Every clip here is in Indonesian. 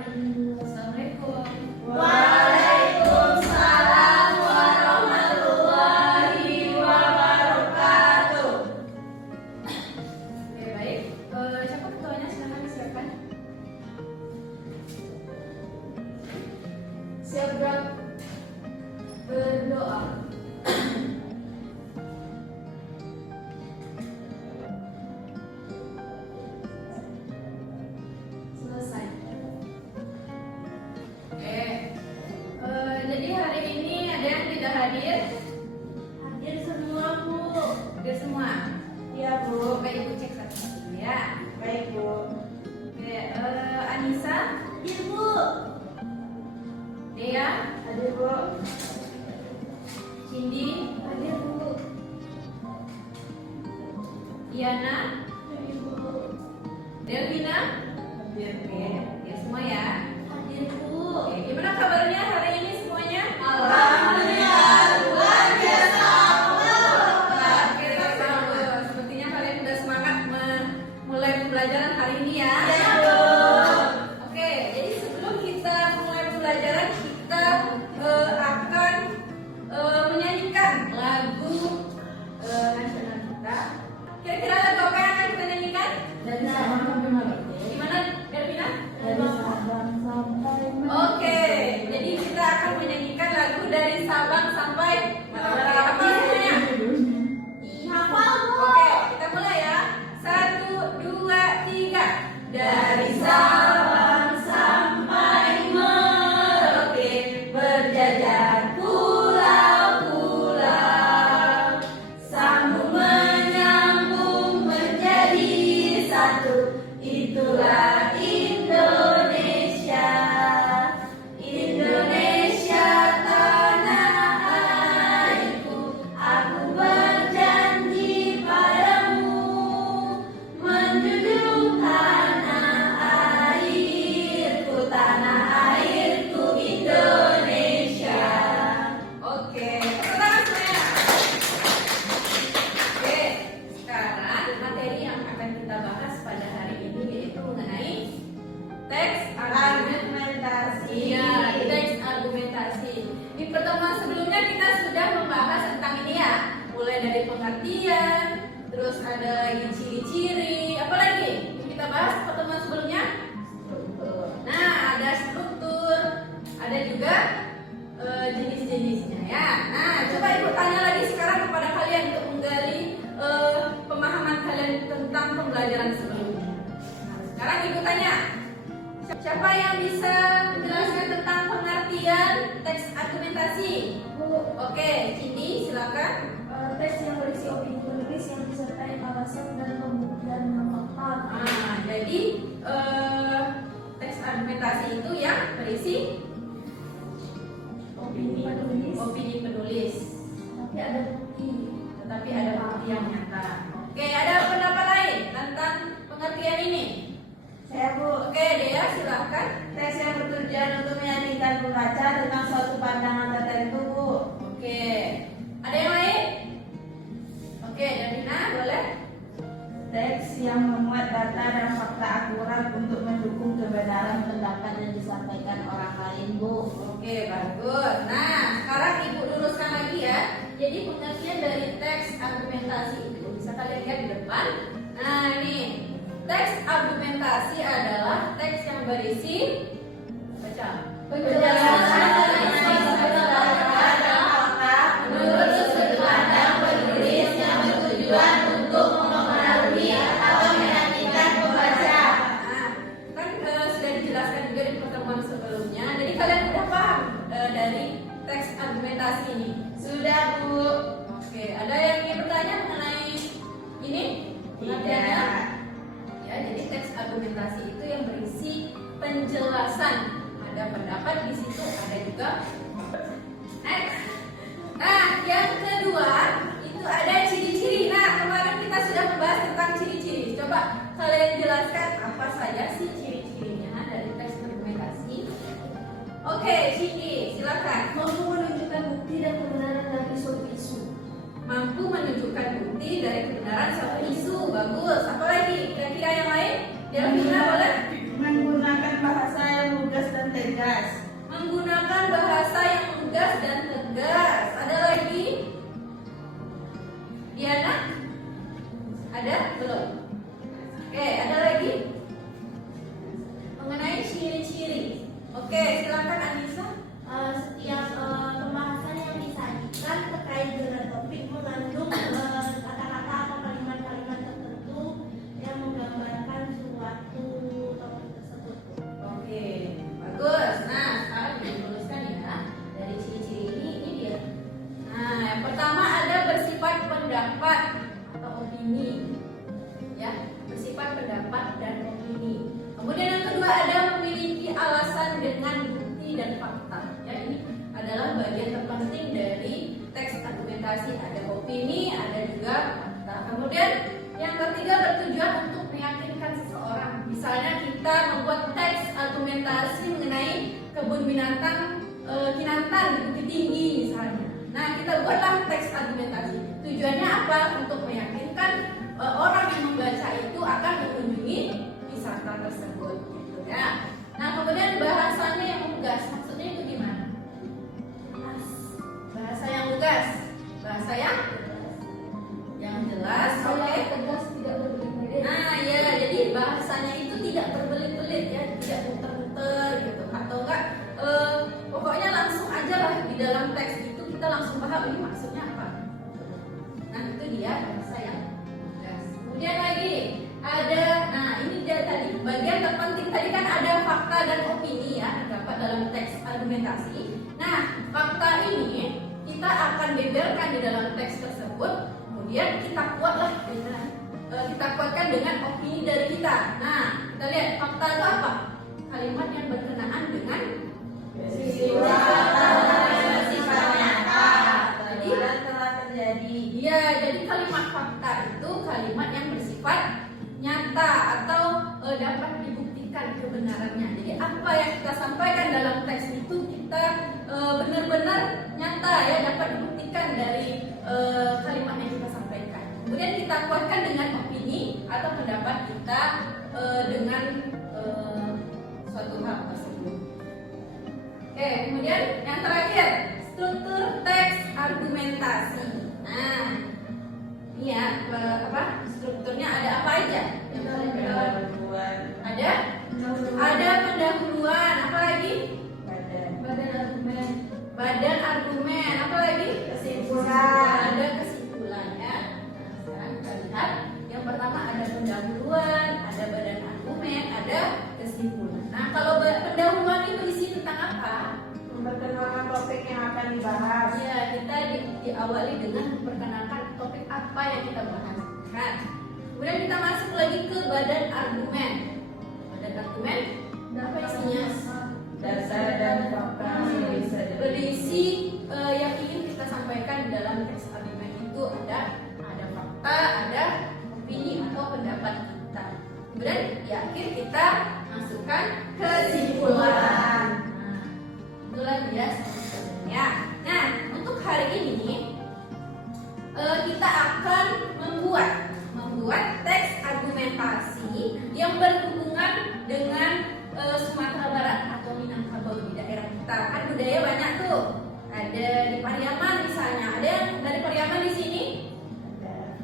Assalamualaikum. Waalaikumsalam warahmatullahi wabarakatuh. Oke, baik. Siapa ketuanya? Silakan. Siap berdoa. Selesai. Oke. Jadi hari ini ada yang tidak hadir? Hadir semua, Bu. Hadir semua. Iya, Bu. Coba Ibu cek satu-satu ya. Baik, Bu. Oke, Anissa, Hadir, Bu. Dea, Hadir, Bu. Cindy, Hadir, Bu. Diana, Hadir, Bu. Delvina. Hadir, Bu. Oke, ya semua ya. Hadir, Bu. Oke, gimana kabarnya hari ini semuanya? Alhamdulillah, luar biasa. Oke, bagus. Sepertinya kalian sudah semangat mulai pembelajaran hari ini ya. Iya, Bu. Oke, jadi sebelum kita mulai pembelajaran, kita akan menyanyikan lagu nasional kita. Kira-kira lagu apa yang akan kita nyanyikan? Dari Sabang sampai Merauke. Gimana, Delvina? Dari Sabang sampai Merauke. Oke, jadi kita akan menyanyikan lagu dari Sabang sampai Merauke. Apa semuanya? Hafal, Bu. Oke, kita mulai ya. 1, 2, 3. Dari Sabang sampai Merauke, berjajar pulau-pulau, sambung menyambung menjadi satu. Itulah Indonesia. Indonesia tanah airku, aku berjanji padamu, menjunjung tanah airku Indonesia. Oke, tepuk tangan semuanya. Oke, sekarang materi yang akan kita bahas pada hari ini yaitu mengenai teks argumentasi. Iya, teks argumentasi. Di pertemuan sebelumnya kita sudah membahas tentang ini ya, mulai dari pengertian, terus ada lagi ciri-ciri, apa lagi yang kita bahas pertemuan sebelumnya? Nah, ada struktur, ada juga jenis-jenisnya ya. Nah, coba Ibu tanya lagi sekarang kepada kalian untuk menggali pemahaman kalian tentang pembelajaran sebelumnya. Nah, sekarang Ibu tanya, siapa yang bisa menjelaskan tentang pengertian teks argumentasi? Bu, Oke, Cindy silakan. teks yang berisi opini penulis yang disertai alasan dan pembuktian yang fakta. Nah, jadi teks argumentasi itu yang berisi Opini penulis, opini penulis, tapi ada bukti. tetapi ada bukti yang nyata. Oke, ada pendapat lain tentang pengertian ini? Saya, Bu. Oke, Dea silakan. Teks yang bertujuan untuk meyakinkan pembaca tentang suatu pandangan tertentu, Bu. Oke, ada yang lain? Oke, Davina boleh. Teks yang memuat data dan fakta akurat untuk mendukung kebenaran pendapat yang disampaikan orang lain, Bu. Oke, bagus. Nah, sekarang Ibu luruskan lagi ya. Jadi pengertian dari teks argumentasi itu bisa kalian lihat di depan. Nah, ini teks argumentasi adalah teks yang berisi baca penjelasan menurut sudut pandang penulis yang bertujuan untuk mempengaruhi atau meyakinkan pembaca. Nah, kan sudah dijelaskan juga di pertemuan sebelumnya. Jadi kalian sudah paham dari teks argumentasi ini? Sudah, Bu. Oke, ada yang ingin bertanya mengenai ini? Pengertiannya? Ya, jadi teks argumentasi itu yang berisi penjelasan. Ada pendapat di situ, ada juga. Next. Nah, yang kedua itu ada ciri-ciri. Nah, kemarin kita sudah membahas tentang ciri-ciri. Coba kalian jelaskan apa saja sih ciri-cirinya dari teks argumentasi. Oke, Cindy, silakan. Mampu menunjukkan bukti dan kebenaran dari suatu isu. Mampu menunjukkan bukti dari kebenaran suatu isu. Bagus. Apa lagi? Kira-kira yang lain? Delvina boleh? Menggunakan bahasa yang mudah argumentasi, ada opini, ada juga fakta. Kemudian yang ketiga bertujuan untuk meyakinkan seseorang. Misalnya kita membuat teks argumentasi mengenai kebun binatang Kinantan di Bukit Tinggi misalnya. Nah, kita buatlah teks argumentasi. Tujuannya apa? Untuk meyakinkan orang yang membaca itu akan mengunjungi wisata tersebut, gitu ya. Nah, kemudian bahasanya yang lugas, maksudnya itu gimana? Bahasa yang lugas, bahasa yang jelas, oke. Tegas, tidak berbelit-belit. Nah, ya, jadi bahasanya itu tidak berbelit-belit ya, tidak muter-muter gitu, atau enggak pokoknya langsung aja lah di dalam teks itu kita langsung paham ini maksudnya apa. Nah, itu dia bahasa yang lugas. Kemudian lagi ada, nah ini dia tadi bagian terpenting tadi kan ada fakta dan opini ya terdapat dalam teks argumentasi. Nah, fakta ini kita akan beberkan di dalam teks tersebut, kemudian kita kuatkan dengan opini dari kita. Nah, kita lihat fakta itu apa? Kalimat yang berkenaan dengan sifat nyata. Jadi Telah terjadi. iya, jadi kalimat fakta itu kalimat yang bersifat nyata atau dapat dibuktikan kebenarannya. Jadi apa yang kita sampaikan dalam teks itu kita benar-benar nyata ya, dapat dibuktikan dari kalimat yang kita sampaikan. Kemudian kita kuatkan dengan opini atau pendapat kita dengan suatu hal tersebut. Oke, kemudian yang terakhir, struktur teks argumentasi. Nah, ini ya, strukturnya ada apa aja? Ada pendahuluan, apa lagi? Badan argumen, apa lagi? Kesimpulan. Ada kesimpulan ya. Nah, sekarang kita lihat yang pertama ada pendahuluan, ada badan argumen, ada kesimpulan. Nah, kalau pendahuluan itu isi tentang apa? Memperkenalkan topik yang akan dibahas. Ya, kita diawali dengan memperkenalkan topik apa yang kita bahas. Kan? Kemudian kita masuk lagi ke badan argumen. Badan argumen, apa isinya? Dasar dan fakta yang bisa Berisi yang ingin kita sampaikan di dalam teks argumen itu ada fakta, ada opini atau pendapat kita. Kemudian di akhir kita masukkan kesimpulan. Nah, itulah dia ya. Nah, untuk hari ini kita akan membuat teks argumentasi yang berhubungan dengan Sumatera Barat atau Minangkabau di daerah kita. Kan budaya banyak tuh. Ada di Pariaman misalnya. Ada yang dari Pariaman di sini?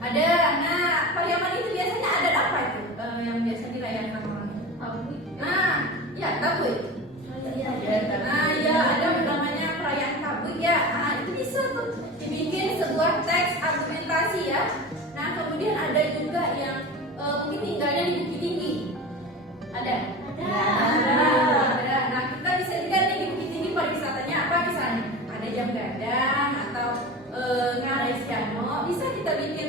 Ada. Nah, Pariaman itu biasanya adat apa itu? Yang biasa dirayakan orang itu? Tabui. Nah, ya tabui. Nah, ya ada namanya perayaan tabui ya. Nah, itu bisa tuh dibikin sebuah teks argumentasi ya. Nah, kemudian ada juga yang mungkin tinggalnya di Bukit Tinggi. Ada. Nah, kita bisa juga nih di Bukit Tinggi pariwisatanya apa misalnya? Ada jam gadang atau ngarai siamo. Bisa kita bikin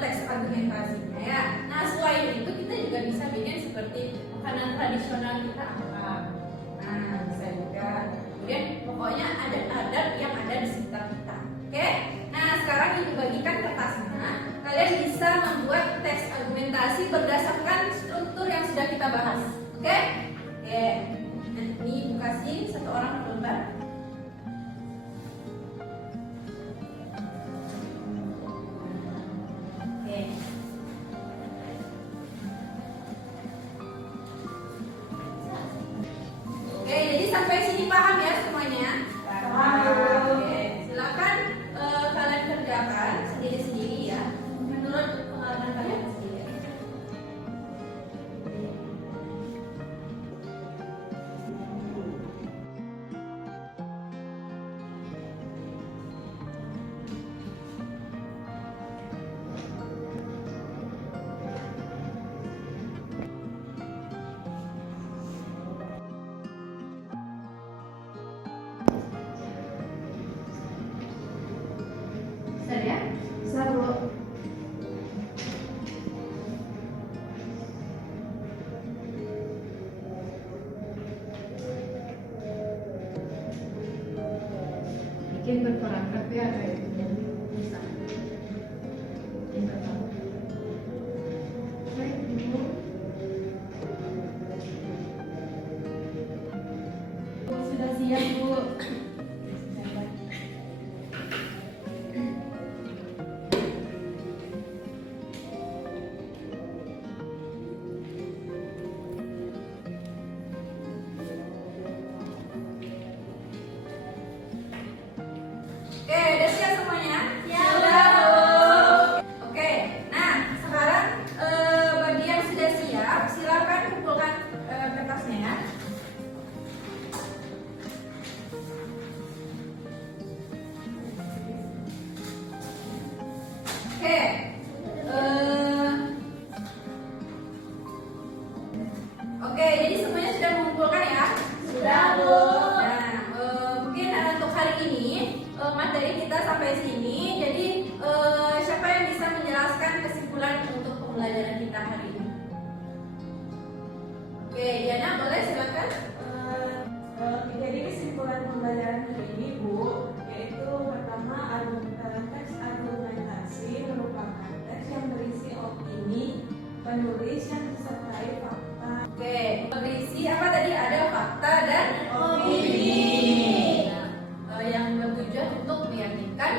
teks argumentasinya ya. Nah, selain itu kita juga bisa bikin seperti makanan tradisional kita apa. Nah, bisa juga. Kemudian pokoknya adat-adat yang ada di sekitar kita. Oke? Nah, sekarang ibu bagikan kertasnya. Kalian bisa membuat teks argumentasi berdasarkan struktur yang sudah kita bahas. Oke? Oke. Nah, ini ibu kasih satu orang per lembar. Oke. Oke, jadi sampai sini paham ya semuanya? Oke, silakan kalian kerjakan sendiri-sendiri ya, menurut pengalaman kalian sendiri. Bisa ya? Bisa, Bu. Bikin berperangkap ya kayak gitu. Oke. Oke, jadi semuanya sudah mengumpulkan ya? Sudah, Bu. Nah, mungkin untuk hari ini materi kita sampai sini. Jadi siapa yang bisa menjelaskan kesimpulan untuk pembelajaran kita hari ini? Oke, Diana boleh silakan. Jadi kesimpulan pembelajaran hari ini, Bu, yaitu pertama teks argumentasi merupakan teks yang berisi opini penulis yang disertai fakta. Oke, berisi apa tadi? Ada fakta dan Opini. Nah, yang bertujuan untuk meyakinkan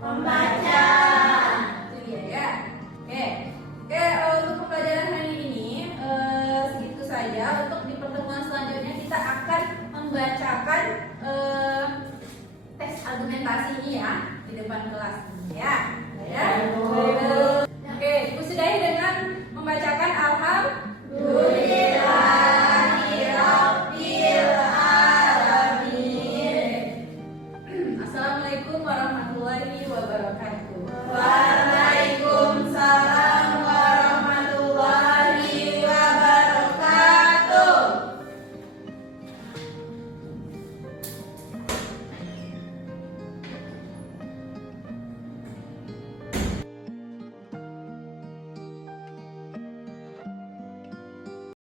Pembaca. Itu dia ya. Oke. Oke, untuk pembelajaran hari ini segitu saja. Untuk di pertemuan selanjutnya kita akan membacakan teks argumentasi ini ya di depan kelas.